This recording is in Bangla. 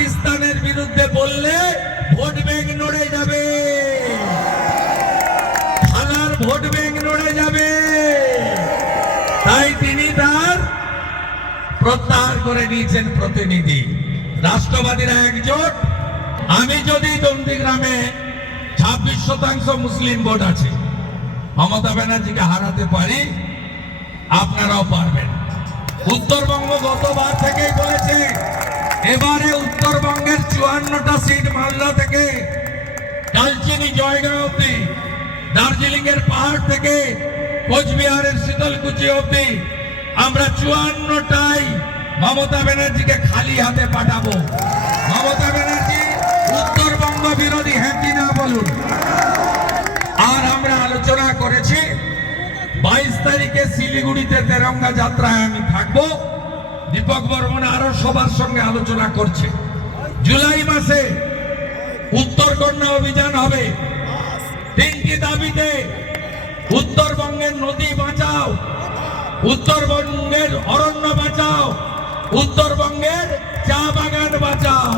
পাকিস্তানের বিরুদ্ধে বললে ভোট ব্যাংক নড়ে যাবে, থানার ভোট ব্যাংক নড়ে যাবে। তাই তিনি তার প্রত্যাহার করে নিয়েছেন প্রতিনিধি। রাষ্ট্রবাদীরা একজোট। আমি যদি নন্দীগ্রামে 26% মুসলিম ভোট আছে, মমতা ব্যানার্জিকে হারাতে পারি, আপনারাও পারবেন। উত্তরবঙ্গ গতবার থেকেই বলেছে, এবারে উত্তরবঙ্গের 54টা সিট মালদা থেকে কালচিনি জয়গাঁও অব্দি, দার্জিলিং এর পাহাড় থেকে কোচবিহারের শীতলকুচি অব্দি আমরা 54টাই মমতা ব্যানার্জিকে খালি হাতে পাঠাবো। মমতা ব্যানার্জি উত্তরবঙ্গ বিরোধী, হ্যাঁ কি না বলুন। আর আমরা আলোচনা করেছি 22 তারিখে শিলিগুড়িতে তেরঙ্গা যাত্রায় আমি থাকবো। দীপক বর্মন আরো সবার সঙ্গে আলোচনা করছে। জুলাই মাসে উত্তরকন্যা অভিযান হবে। 3টি দাবিতে, উত্তরবঙ্গের নদী বাঁচাও, উত্তরবঙ্গের অরণ্য বাঁচাও, উত্তরবঙ্গের চা বাগান বাঁচাও।